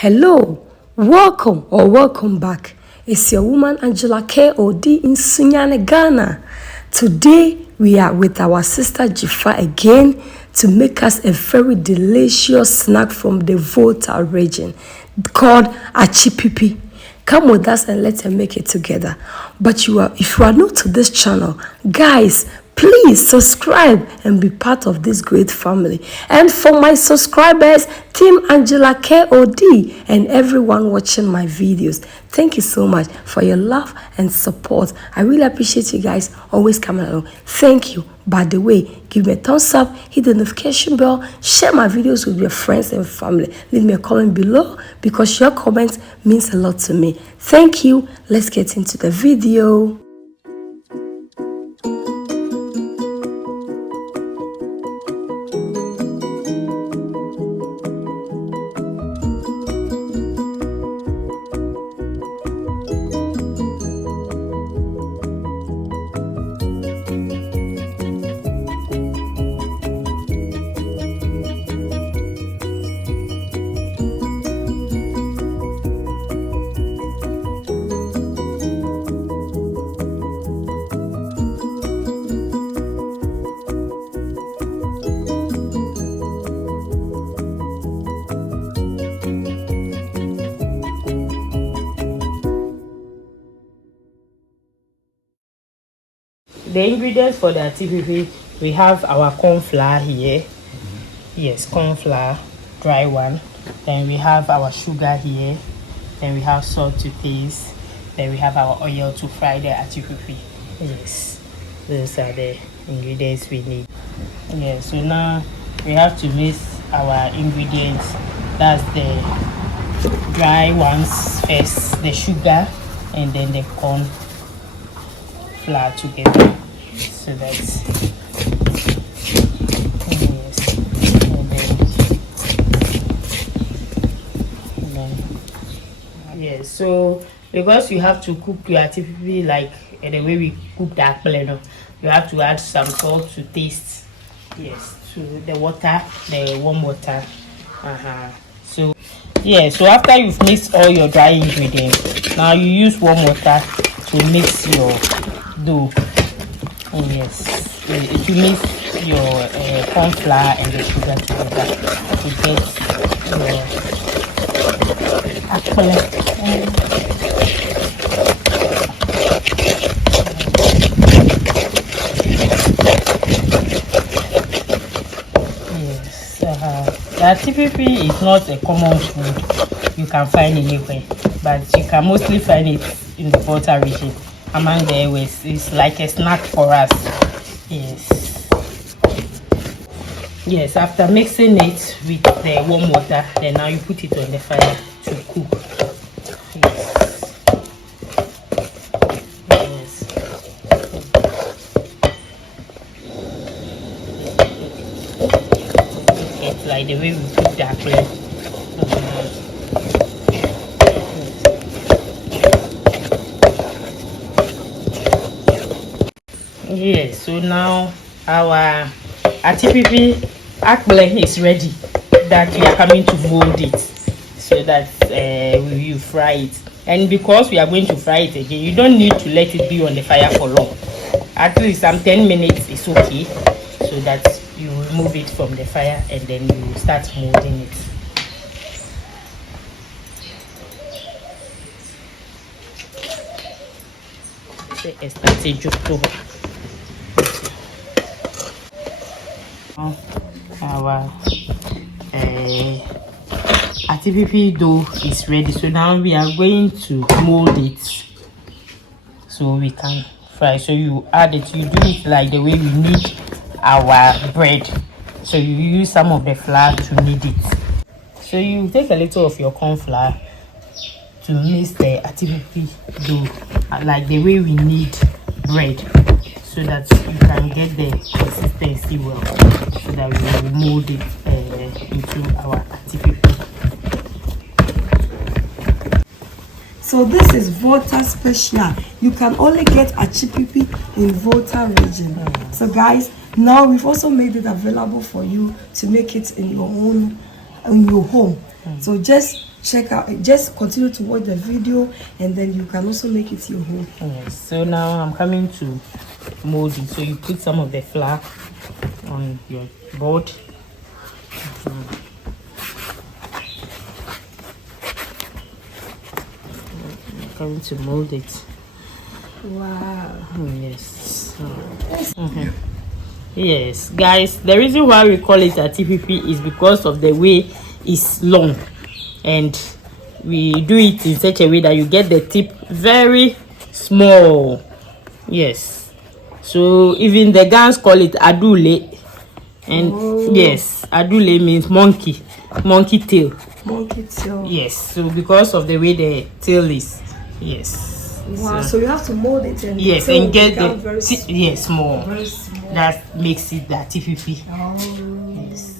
Hello, welcome back. It's your woman Angela KOD in Sunyane, Ghana. Today we are with our sister Jifa again to make us a very delicious snack from the Volta region called Atsupipi. Come with us and let's make it together. But if you are new to this channel, guys, please subscribe and be part of this great family. And for my subscribers, Team Angela KOD, and everyone watching my videos, thank you so much for your love and support. I really appreciate you guys always coming along. Thank you. By the way, give me a thumbs up, hit the notification bell, share my videos with your friends and family. Leave me a comment below because your comment means a lot to me. Thank you. Let's get into the video. The ingredients for the Atsupipi, we have our corn flour here. Yes, corn flour, dry one. Then we have our sugar here. Then we have salt to taste. Then we have our oil to fry the Atsupipi. Yes, those are the ingredients we need. Yeah, so now we have to mix our ingredients. That's the dry ones first, the sugar, and then the corn flour together. So that's yes, and then yes. So because you have to cook your Atsupipi like the way we cook the akple, you have to add some salt to taste. Yes, to the water, the warm water. So yeah. So after you've mixed all your dry ingredients, now you use warm water to mix your dough. Yes, if you mix your corn flour and the sugar together to get your akple. Yes, the Atsupipi is not a common food you can find anywhere, but you can mostly find it in the Volta region. Among the Ewes, it's like a snack for us. Yes, after mixing it with the warm water, then now you put it on the fire to cook. It's like the way we cook the apple. Yes, so now our Atsupipi akple is ready. That we are coming to mold it so that we will fry it. And because we are going to fry it again, you don't need to let it be on the fire for long. At least some 10 minutes is okay, so that you remove it from the fire and then you start molding it. Our Atsupipi dough is ready, so now we are going to mold it so we can fry. So you add it, you do it like the way we knead our bread. So you use some of the flour to knead it. So you take a little of your corn flour to mix the Atsupipi dough like the way we knead bread, so that you can get the consistency well, so that we will mold it into our Atsupipi. So this is Volta special. You can only get Atsupipi in Volta region. So guys, now we've also made it available for you to make it in your own, in your home. So just check out, just continue to watch the video, and then you can also make it your home. Yes. So now I'm coming to mold it. So you put some of the flour on your board. I'm coming to mold it. Wow. Yes. Yes, guys, the reason why we call it a TPP is because of the way it's long, and we do it in such a way that you get the tip very small. Yes, so even the guys call it Adunlee, and yes, Adunlee means monkey tail. Monkey tail. Yes, so because of the way the tail is, yes. Wow, so you have to mold it and yes, and get the very yes small. Very small. That makes it that TPP. Oh. Yes.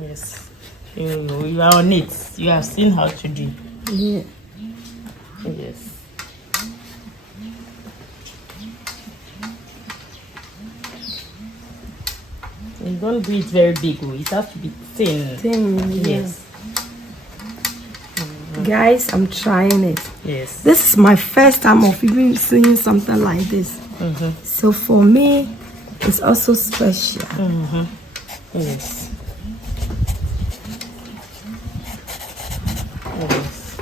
Yes. You are on it. You have seen how to do. Yeah. Yes. And don't do it very big. It has to be thin. Thin. Yes. Guys, I'm trying it. Yes. This is my first time of even seeing something like this. So for me, it's also special. Yes. Yes.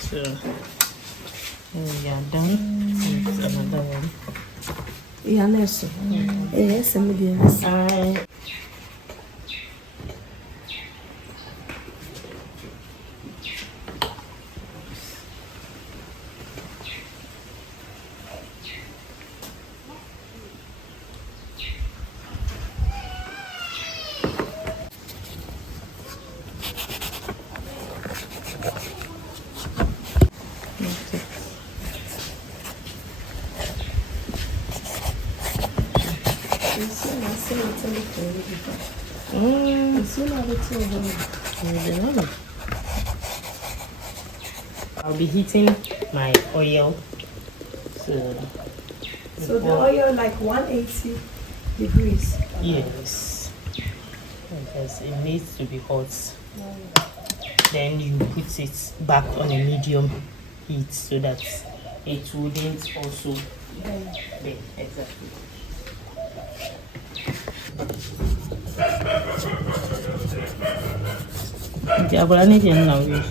So we are done. It's another one. Yeah, yes. Yes, I'm yes. I'll be heating my oil. So the oil like 180 degrees. Yes, because it needs to be hot. Then you put it back on a medium heat so that it wouldn't also burn. Exactly. Okay, I'm going to now. You.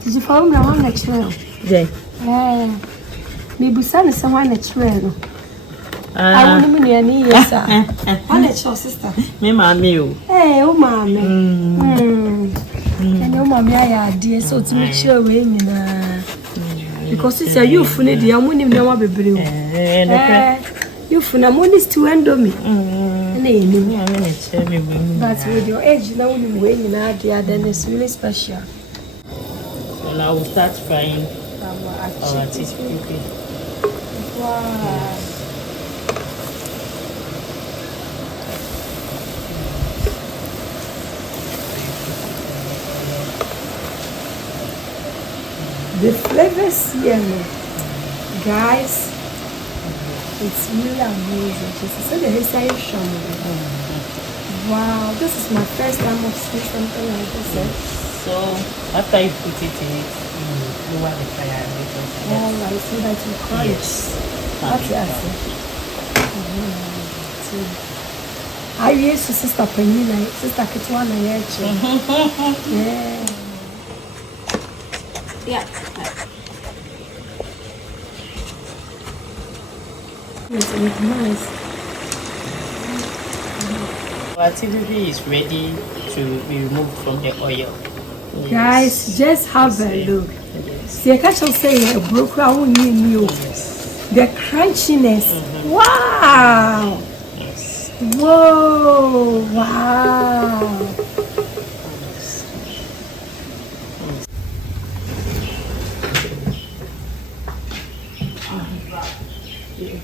Did you follow me on the trail? Yeah. Maybe son is someone at trail. I wouldn't mean any yes, sir. I'll let your sister. Me, mammy. Hey, oh, mammy. And your mammy, I dear, so to make sure we because it's a youth, the ammonia never be brewed. You for the money is to end on me. But with your age, now you win in idea, then it's really special. And I will start frying our TPP. Wow. The flavors here, guys, it's really amazing. Just so the hairstyle show. Wow, this is my first time of seeing something like this. So after you put it in it, you lower the fire a little. Oh, I see that you crunch. Yes. That's it. I used to sister Penina, sister Kitwana, yeah. Yeah. It's nice. Our TPP is ready to be removed from the oil. Yes. Guys, just have a look. Yes. See, I can't say a broke around you. Yes. The crunchiness. Wow. Yes. Whoa. Wow. you.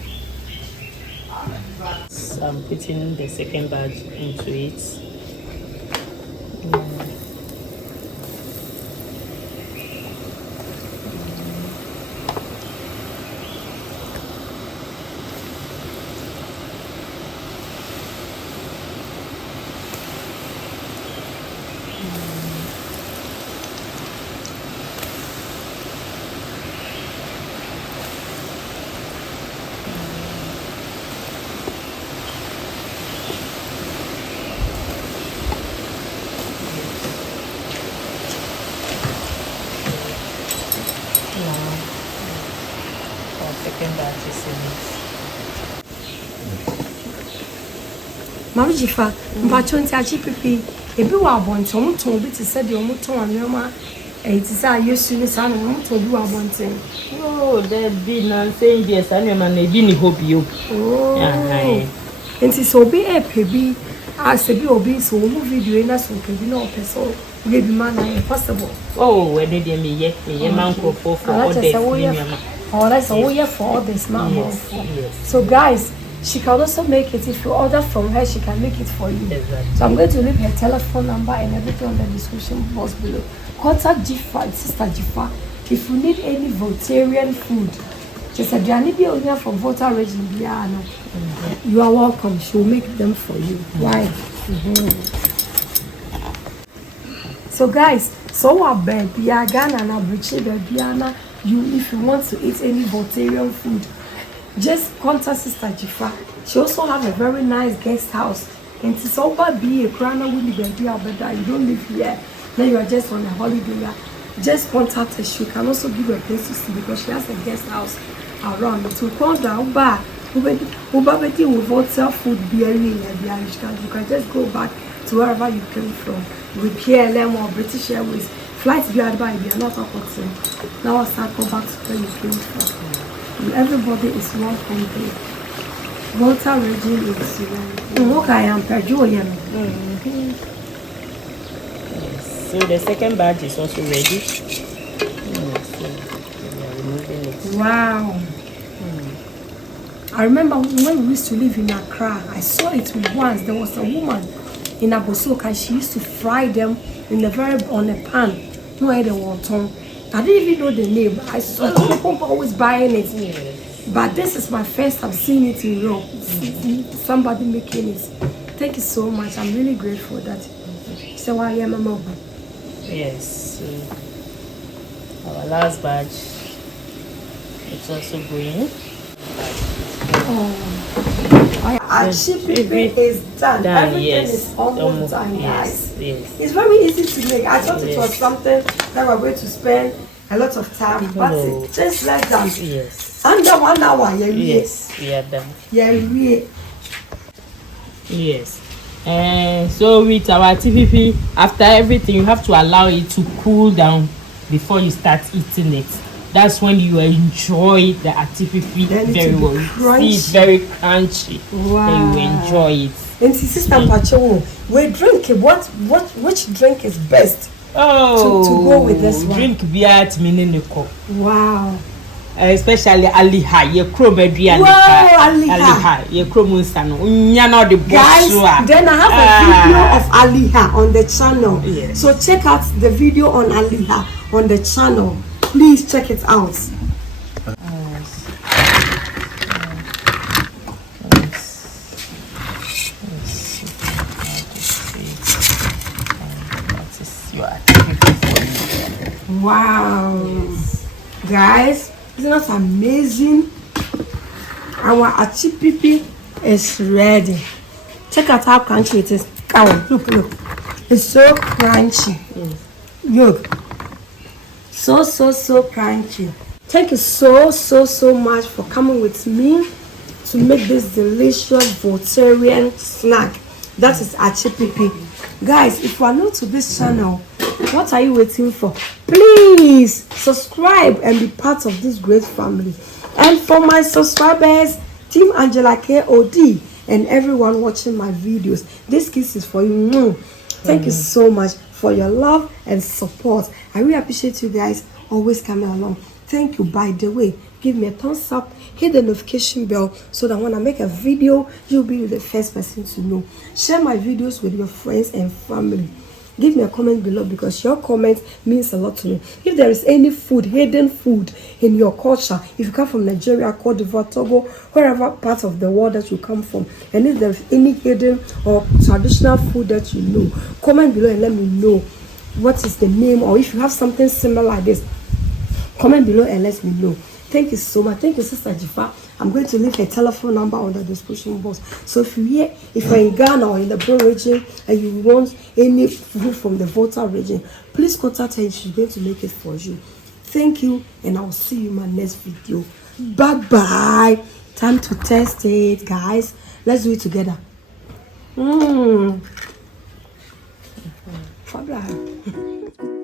So I'm putting the second batch into it. Second batch is in Mama Jifa, Mpachonti Atsupipi, ebi wa abonte, omo ton bi te se de omo ton anema, ti se ayesu ni sa no omo ton bi wa abonte. Oh, there be nan saying yes, anema na ebi ni hobby o. Oh. Enti so obi epebi, asebi obi so omo video na so pebi na opeso, we be man na possible. Oh, we dey me ye man for all this. Oh, that's all you for all this now. Yes. So guys, she can also make it. If you order from her, she can make it for you. Exactly. So I'm going to leave her telephone number and everything on the description box below. Contact Jifa, Sister Jifa. If you need any Voltarian food, just a Janibia from Volta region, you are welcome. She will make them for you. Why? So guys, so our baby, Ghana na Brichi Babiana. If you want to eat any Voltarian food, just contact Sister Jifa. She also have a very nice guest house. And it's over be a crana willy baby abeda. You don't live here. Then you are just on a holiday. Just contact her. She can also give you a place to see because she has a guest house around. So call the Uber with hotel food beer. You can just go back to wherever you came from. With PLM or British Airways. Flights be by be not a hotel. Now I start go back to where you came from. And everybody is welcome here. Volta region is okay, I'm Perjulian. So the second batch is also ready. So we are removing it. Wow. I remember when we used to live in Accra, I saw it once. There was a woman in Abosoka. She used to fry them in on a pan. No, I don't want I didn't even know the name. I saw people always buying it. But this is my first time seeing it in Europe. Somebody making it. Thank you so much. I'm really grateful that. So I am a mobile. Yes. So our last batch, it's also going. Atsupipi is done. Everything is almost done, guys. It's very easy to make. I thought it was something that we're going to spend a lot of time, but it's just like that. Under 1 hour, yes, we are done. Yes. And so with our TPP, after everything, you have to allow it to cool down before you start eating it. That's when you enjoy the TPP very well. See, it's very crunchy. Wow. And you enjoy it. And Sister Pacho, we drink which drink is best? Oh, to go with this one. Drink beer at Mininico. Wow. Especially Aliha, ye cromedry and Aliha, ye cromusano. Guys, then I have a video of Aliha on the channel. Yes. So check out the video on Aliha on the channel. Please check it out. Wow. Yes. Guys, isn't that amazing? Our Atsupipi is ready. Check out how crunchy it is. Oh, look. It's so crunchy. Yes. Look. So crunchy. Thank you so much for coming with me to make this delicious Voltarian snack. That is Atsupipi. Guys, if you are new to this channel, what are you waiting for? Please subscribe and be part of this great family. And for my subscribers, Team Angela KOD, and everyone watching my videos, this kiss is for you. Thank you so much for your love and support. I really appreciate you guys always coming along. Thank you. By the way, give me a thumbs up, hit the notification bell so that when I make a video, you'll be the first person to know. Share my videos with your friends and family. Give me a comment below because your comment means a lot to me. If there is any food, hidden food in your culture, if you come from Nigeria, Cote d'Ivoire, Togo, wherever part of the world that you come from, and if there is any hidden or traditional food that you know, comment below and let me know what is the name, or if you have something similar like this, comment below and let me know. Thank you so much. Thank you, Sister Jifa. I'm going to leave a telephone number on the description box. So if you're in Ghana or in the Bro region and you want any food from the Volta region, please contact her. She's going to make it for you. Thank you, and I will see you in my next video. Bye bye. Time to test it, guys. Let's do it together. Bye bye.